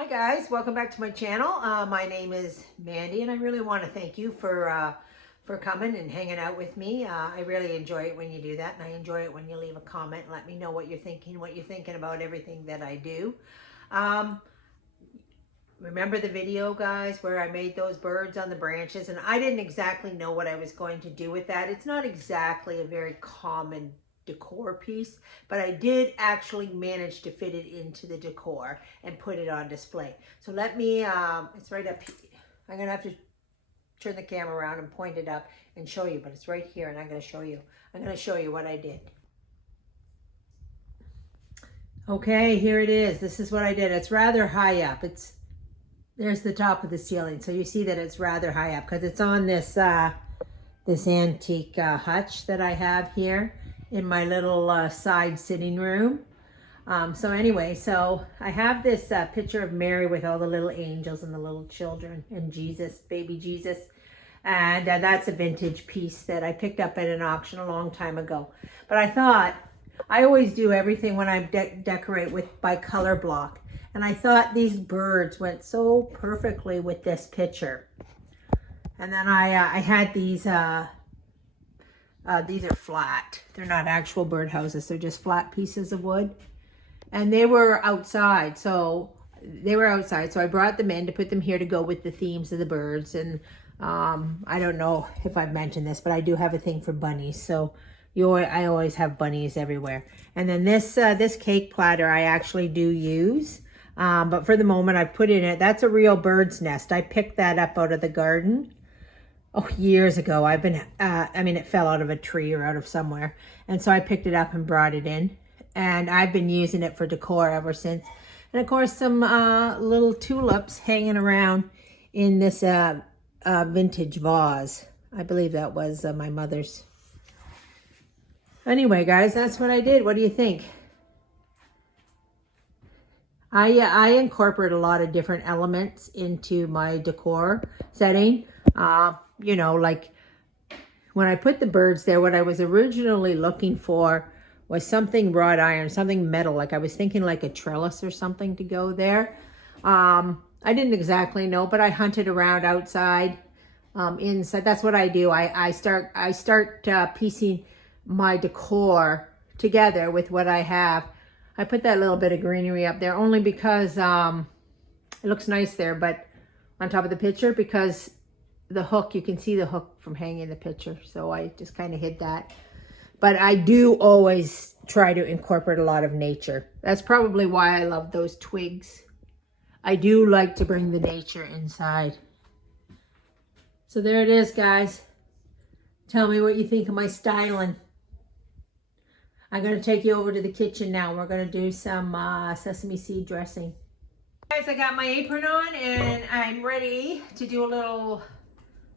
Hi guys, welcome back to my channel. My name is Mandy and I really want to thank you for coming and hanging out with me. I really enjoy it when you do that, and I enjoy it when you leave a comment and let me know what you're thinking about everything that I do. Remember the video, guys, where I made those birds on the branches, and I didn't exactly know what I was going to do with that. It's not exactly a very common decor piece, but I did actually manage to fit it into the decor and put it on display. So let me, it's right up here. I'm gonna have to turn the camera around and point it up and show you, but it's right here and I'm gonna show you what I did. Okay, here it is. This is what I did. It's rather high up. There's the top of the ceiling. So you see that it's rather high up because it's on this, this antique hutch that I have here in my little side sitting room. So anyway, so I have this picture of Mary with all the little angels and the little children and Jesus, baby Jesus. And that's a vintage piece that I picked up at an auction a long time ago. But I thought, I always do everything when I decorate by color block. And I thought these birds went so perfectly with this picture. And then I had these are flat. They're not actual birdhouses. They're just flat pieces of wood. And they were outside. So I brought them in to put them here to go with the themes of the birds. And I don't know if I've mentioned this, but I do have a thing for bunnies. So I always have bunnies everywhere. And then this cake platter I actually do use. But for the moment I put in it. That's a real bird's nest. I picked that up out of the garden. Oh, years ago. It fell out of a tree or out of somewhere. And so I picked it up and brought it in. And I've been using it for decor ever since. And of course, some little tulips hanging around in this vintage vase. I believe that was my mother's. Anyway, guys, that's what I did. What do you think? I incorporate a lot of different elements into my decor setting. You know, like when I put the birds there, what I was originally looking for was something wrought iron, something metal. Like I was thinking like a trellis or something to go there. I didn't exactly know, but I hunted around outside, inside. That's what I do. I start piecing my decor together with what I have. I put that little bit of greenery up there only because it looks nice there, but on top of the picture, because the hook, you can see the hook from hanging the picture. So I just kind of hid that. But I do always try to incorporate a lot of nature. That's probably why I love those twigs. I do like to bring the nature inside. So there it is, guys. Tell me what you think of my styling. I'm going to take you over to the kitchen now. We're going to do some sesame seed dressing. Guys, I got my apron on and I'm ready to do a little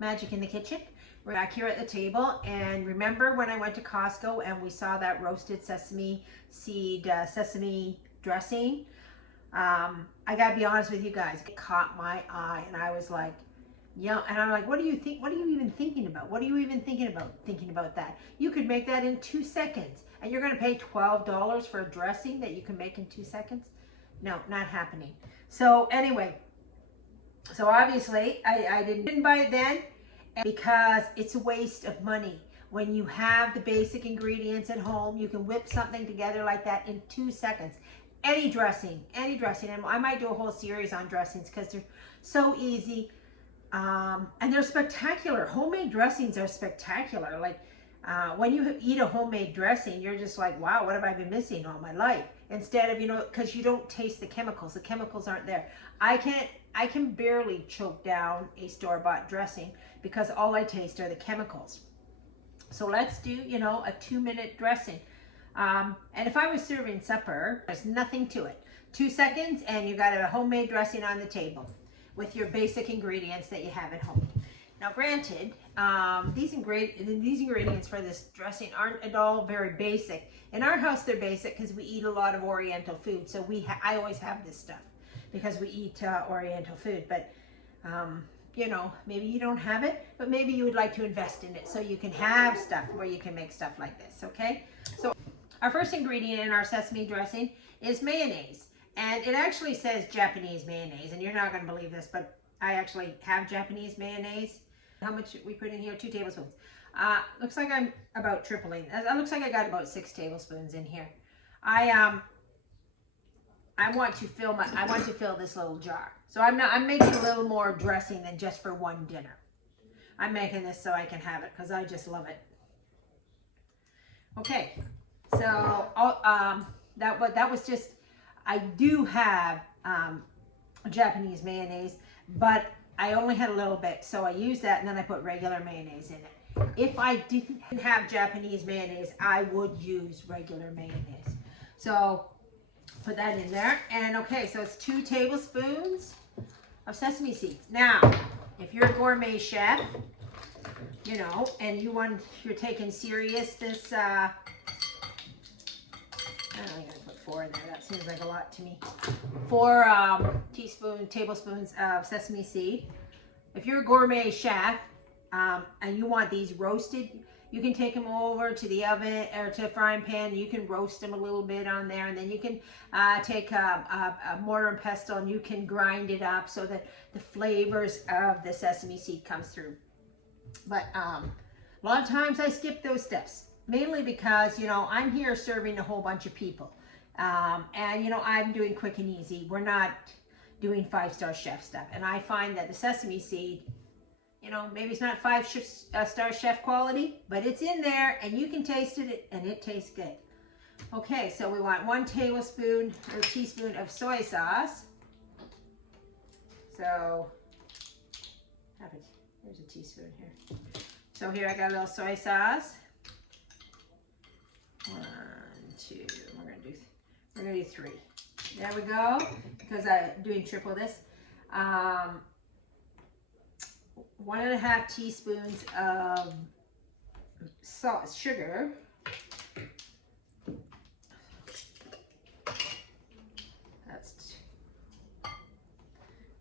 magic in the kitchen. We're back here at the table, and remember when I went to Costco and we saw that roasted sesame seed sesame dressing? I gotta be honest with you guys, it caught my eye and I was like, yeah, and I'm like, what do you think? What are you even thinking about? What are you even thinking about that? You could make that in 2 seconds, and you're gonna pay $12 for a dressing that you can make in 2 seconds? No, not happening. So anyway, so obviously I didn't buy it then because it's a waste of money. When you have the basic ingredients at home, you can whip something together like that in 2 seconds. Any dressing, and I might do a whole series on dressings because they're so easy. And they're spectacular. Homemade dressings are spectacular. Like when you eat a homemade dressing, you're just like, wow, what have I been missing all my life? Instead of, because you don't taste the chemicals. The chemicals aren't there. I can barely choke down a store-bought dressing because all I taste are the chemicals. So let's do, a 2-minute dressing. And if I was serving supper, there's nothing to it. 2 seconds and you got a homemade dressing on the table with your basic ingredients that you have at home. Now granted, these ingredients for this dressing aren't at all very basic. In our house they're basic because we eat a lot of Oriental food, so I always have this stuff because we eat Oriental food. But maybe you don't have it, but maybe you would like to invest in it so you can have stuff where you can make stuff like this, okay? So our first ingredient in our sesame dressing is mayonnaise. And it actually says Japanese mayonnaise, and you're not going to believe this, but I actually have Japanese mayonnaise. How much we put in here? 2 tablespoons. Looks like I'm about tripling. It looks like I got about 6 tablespoons in here. I want to fill this little jar. So I'm making a little more dressing than just for one dinner. I'm making this so I can have it because I just love it. Okay, so that was just, I do have Japanese mayonnaise, but I only had a little bit, so I used that and then I put regular mayonnaise in it. If I didn't have Japanese mayonnaise, I would use regular mayonnaise. So put that in there. And okay, so it's 2 tablespoons of sesame seeds. Now, if you're a gourmet chef, you know, and you're taking serious this, I'm only gonna put 4 in there. That seems like a lot to me. 4 tablespoons of sesame seed. If you're a gourmet chef and you want these roasted, you can take them over to the oven or to a frying pan. You can roast them a little bit on there, and then you can take a mortar and pestle and you can grind it up so that the flavors of the sesame seed comes through. But a lot of times I skip those steps, mainly because, you know, I'm here serving a whole bunch of people. And, you know, I'm doing quick and easy. We're not doing 5-star chef stuff. And I find that the sesame seed, you know, maybe it's not 5-star chef quality, but it's in there and you can taste it and it tastes good. Okay, so we want 1 tablespoon or teaspoon of soy sauce. So, there's a teaspoon here. So here I got a little soy sauce. 1, 2, we're gonna do 3. There we go, because I'm doing triple this. 1½ teaspoons of sugar.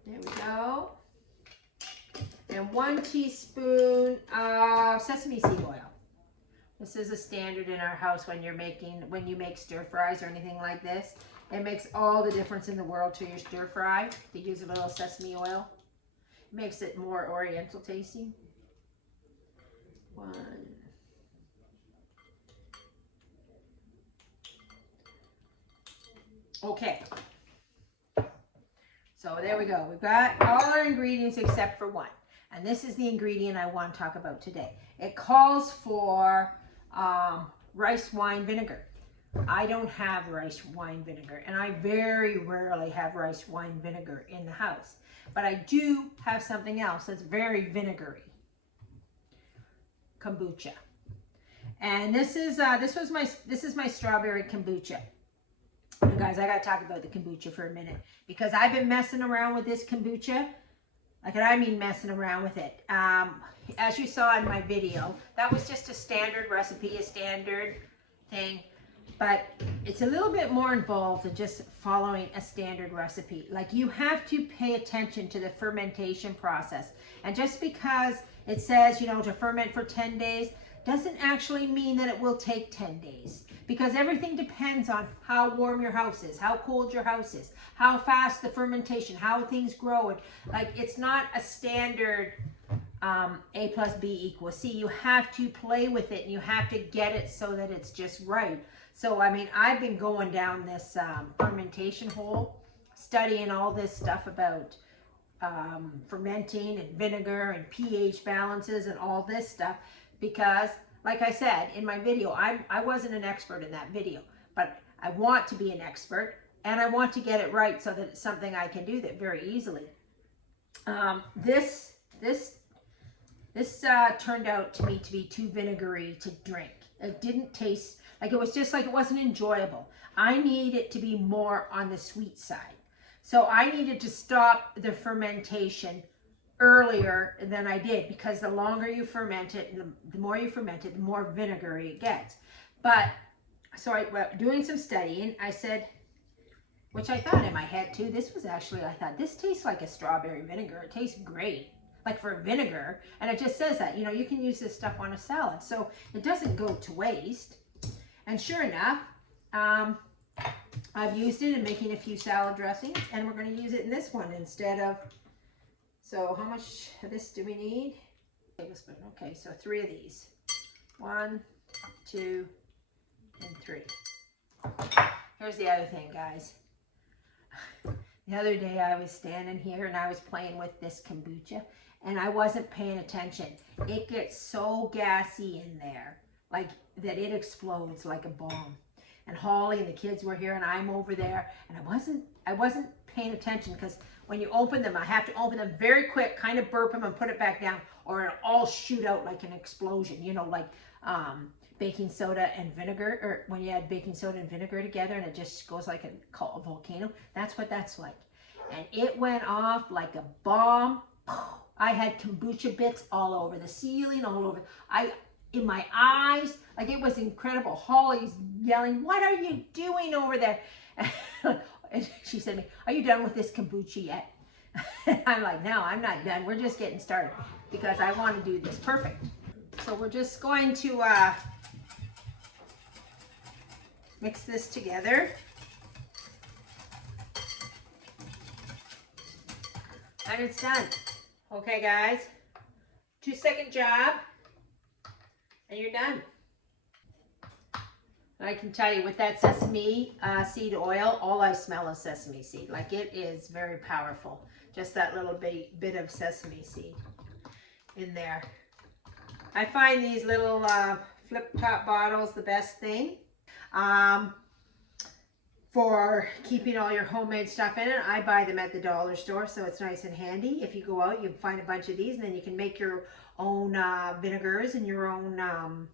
There we go. And 1 teaspoon of sesame seed oil. This is a standard in our house when you make stir fries or anything like this. It makes all the difference in the world to your stir fry to use a little sesame oil. It makes it more oriental tasting. 1. Okay. So there we go. We've got all our ingredients except for 1. And this is the ingredient I want to talk about today. It calls for rice wine vinegar. I don't have rice wine vinegar, and I very rarely have rice wine vinegar in the house. But I do have something else that's very vinegary. Kombucha. And this is my strawberry kombucha. Now guys, I got to talk about the kombucha for a minute because I've been messing around with this kombucha. Like, I mean messing around with it. As you saw in my video, that was just a standard recipe, a standard thing. But it's a little bit more involved than just following a standard recipe. Like, you have to pay attention to the fermentation process. And just because it says, you know, to ferment for 10 days, doesn't actually mean that it will take 10 days. Because everything depends on how warm your house is, how cold your house is, how fast the fermentation, how things grow. And like, it's not a standard A plus B equals C. You have to play with it and you have to get it so that it's just right. So, I mean, I've been going down this fermentation hole, studying all this stuff about fermenting and vinegar and pH balances and all this stuff because, like I said in my video, I wasn't an expert in that video, but I want to be an expert and I want to get it right so that it's something I can do that very easily. This turned out to me to be too vinegary to drink. It didn't taste, like, it was just like, it wasn't enjoyable. I need it to be more on the sweet side. So I needed to stop the fermentation earlier than I did because the longer you ferment it, the more you ferment it, the more vinegary it gets. But, so I was doing some studying, I said, which I thought in my head too, this was actually, I thought, this tastes like a strawberry vinegar. It tastes great. Like for vinegar, and it just says that, you know, you can use this stuff on a salad, so it doesn't go to waste. And sure enough, I've used it in making a few salad dressings, and we're going to use it in this one instead of, so how much of this do we need? Tablespoon. Okay, so 3 of these. 1, 2, and 3. Here's the other thing, guys. The other day I was standing here and I was playing with this kombucha and I wasn't paying attention. It gets so gassy in there, like that it explodes like a bomb. And Holly and the kids were here and I'm over there and I wasn't paying attention because when you open them, I have to open them very quick, kind of burp them and put it back down, or it'll all shoot out like an explosion, you know, like baking soda and vinegar, or when you add baking soda and vinegar together and it just goes like a volcano. That's what that's like. And it went off like a bomb. I had kombucha bits all over the ceiling, all over, in my eyes, like it was incredible. Holly's yelling, "What are you doing over there?" And she said to me, "Are you done with this kombucha yet?" I'm like, "No, I'm not done. We're just getting started because I want to do this perfect." So we're just going to mix this together. And it's done. Okay, guys. 2-second job. And you're done. I can tell you with that sesame seed oil, all I smell is sesame seed. Like it is very powerful. Just that little bit of sesame seed in there. I find these little flip top bottles the best thing for keeping all your homemade stuff in it. I buy them at the dollar store, so it's nice and handy. If you go out, you can find a bunch of these, and then you can make your own vinegars and your own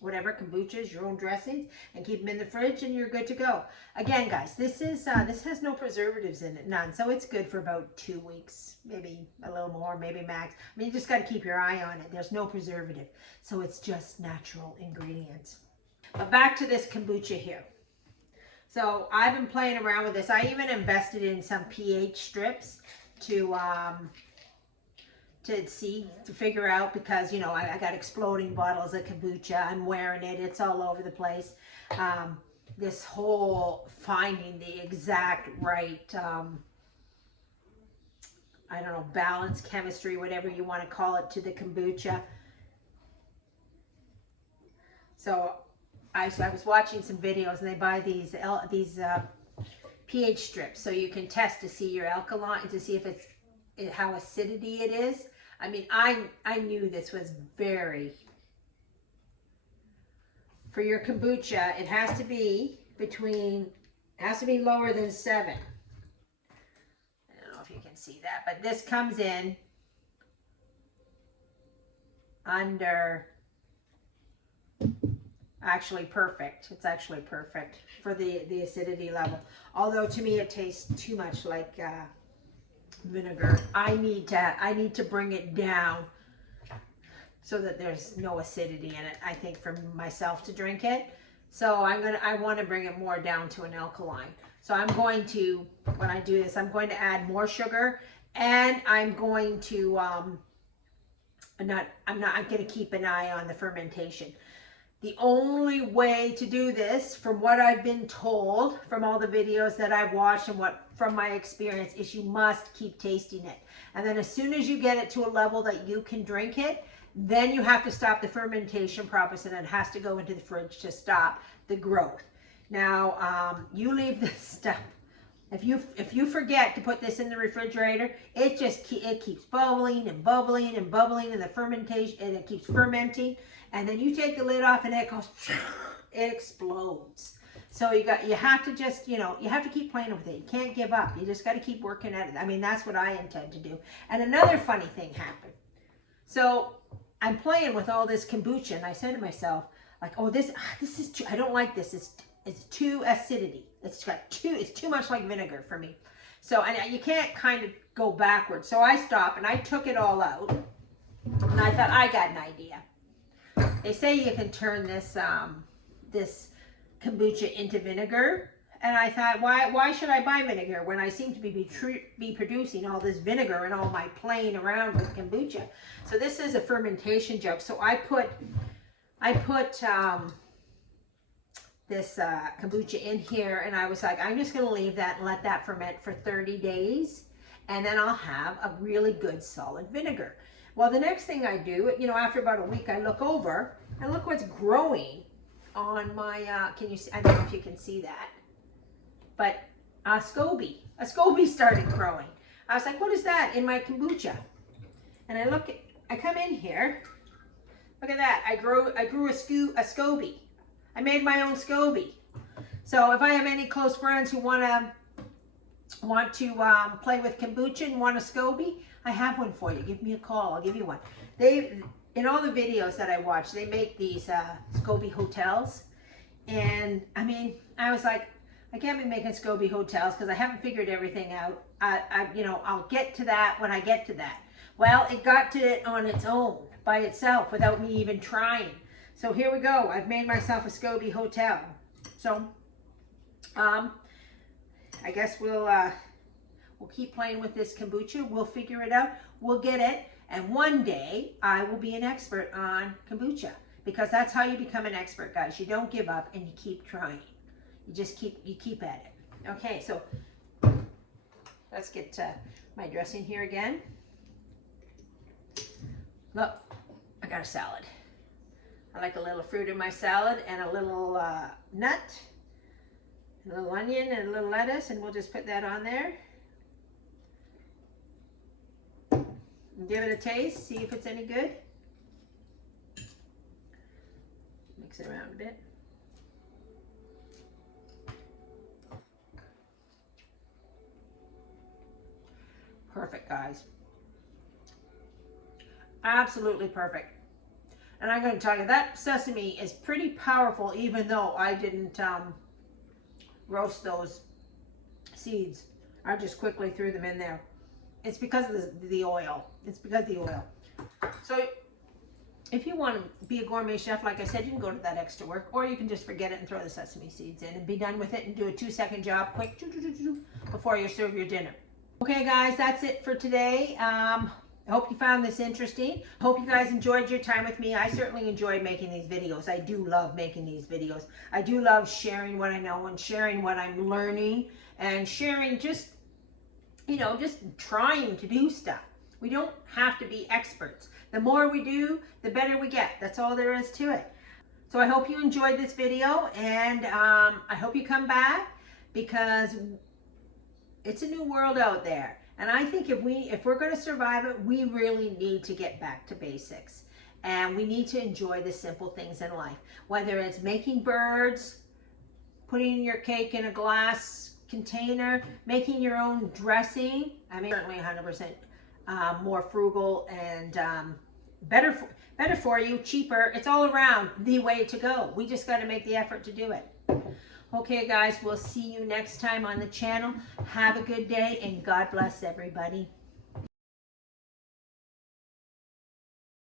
whatever, kombuchas, your own dressings, and keep them in the fridge, and you're good to go. Again, guys, this has no preservatives in it, none. So it's good for about 2 weeks, maybe a little more, maybe max. I mean, you just got to keep your eye on it. There's no preservative, so it's just natural ingredients. But back to this kombucha here. So I've been playing around with this. I even invested in some pH strips to figure out, because you know I got exploding bottles of kombucha. I'm wearing it. It's all over the place. This whole finding the exact right I don't know, balance, chemistry, whatever you want to call it, to the kombucha. So I was watching some videos, and they buy these pH strips so you can test to see your alkaline, to see if it's how acidity it is. I mean, I knew this was very, for your kombucha, it has to be lower than 7. I don't know if you can see that, but this comes in under, actually perfect. It's actually perfect for the acidity level. Although to me it tastes too much like vinegar. I need to bring it down so that there's no acidity in it, I think, for myself to drink it. So I want to bring it more down to an alkaline. So I'm going to, when I do this, I'm going to add more sugar, and I'm going to I'm going to keep an eye on the fermentation. The only way to do this, from what I've been told, from all the videos that I've watched and from my experience, is you must keep tasting it. And then as soon as you get it to a level that you can drink it, then you have to stop the fermentation process, and it has to go into the fridge to stop the growth. Now, you leave this stuff. If you forget to put this in the refrigerator, it keeps bubbling and bubbling and bubbling in the fermentation, and it keeps fermenting. And then you take the lid off, and it goes, it explodes. So you have to just, you have to keep playing with it. You can't give up. You just got to keep working at it. I mean, that's what I intend to do. And another funny thing happened. So I'm playing with all this kombucha, and I said to myself, like, oh, this is too, I don't like this. It's too acidity. It's too much like vinegar for me. So, and you can't kind of go backwards. So I stopped, and I took it all out, and I thought, I got an idea. They say you can turn this this kombucha into vinegar, and I thought, why should I buy vinegar when I seem to be producing all this vinegar and all my playing around with kombucha? So this is a fermentation jug. So I put this kombucha in here, and I was like, I'm just gonna leave that and let that ferment for 30 days, and then I'll have a really good solid vinegar. Well, the next thing I do, you know, after about a week, I look over and look what's growing on my, can you see, I don't know if you can see that, but a SCOBY started growing. I was like, what is that in my kombucha? And I come in here, look at that, I grew a SCOBY. I made my own SCOBY. So if I have any close friends who want to play with kombucha and want a SCOBY, I have one for you. Give me a call. I'll give you one. In all the videos that I watch, they make these SCOBY hotels. And I mean, I was like, I can't be making SCOBY hotels because I haven't figured everything out. You know, I'll get to that when I get to that. Well, it got to it on its own, by itself, without me even trying. So here we go. I've made myself a SCOBY hotel. So, I guess we'll keep playing with this kombucha. We'll figure it out. We'll get it. And one day, I will be an expert on kombucha. Because that's how you become an expert, guys. You don't give up and you keep trying. You keep at it. Okay, so let's get my dressing here again. Look, I got a salad. I like a little fruit in my salad and a little nut, a little onion and a little lettuce, and we'll just put that on there. And give it a taste, see if it's any good. Mix it around a bit. Perfect, guys. Absolutely perfect. And I'm going to tell you, that sesame is pretty powerful, even though I didn't roast those seeds. I just quickly threw them in there. It's because of the oil. It's because of the oil. So if you want to be a gourmet chef, like I said, you can go to that extra work, or you can just forget it and throw the sesame seeds in and be done with it and do a 2-second job quick before you serve your dinner. Okay, guys, that's it for today. I hope you found this interesting. Hope you guys enjoyed your time with me. I certainly enjoyed making these videos. I do love making these videos. I do love sharing what I know and sharing what I'm learning and sharing just, you know, just trying to do stuff. We don't have to be experts. The more we do, the better we get. That's all there is to it. So I hope you enjoyed this video, and I hope you come back, because it's a new world out there. And I think if we're going to survive it, we really need to get back to basics. And we need to enjoy the simple things in life. Whether it's making birds, putting your cake in a glass container, making your own dressing. I mean, certainly 100% more frugal and better for you, cheaper. It's all around the way to go. We just got to make the effort to do it. Okay, guys, we'll see you next time on the channel. Have a good day, and God bless everybody.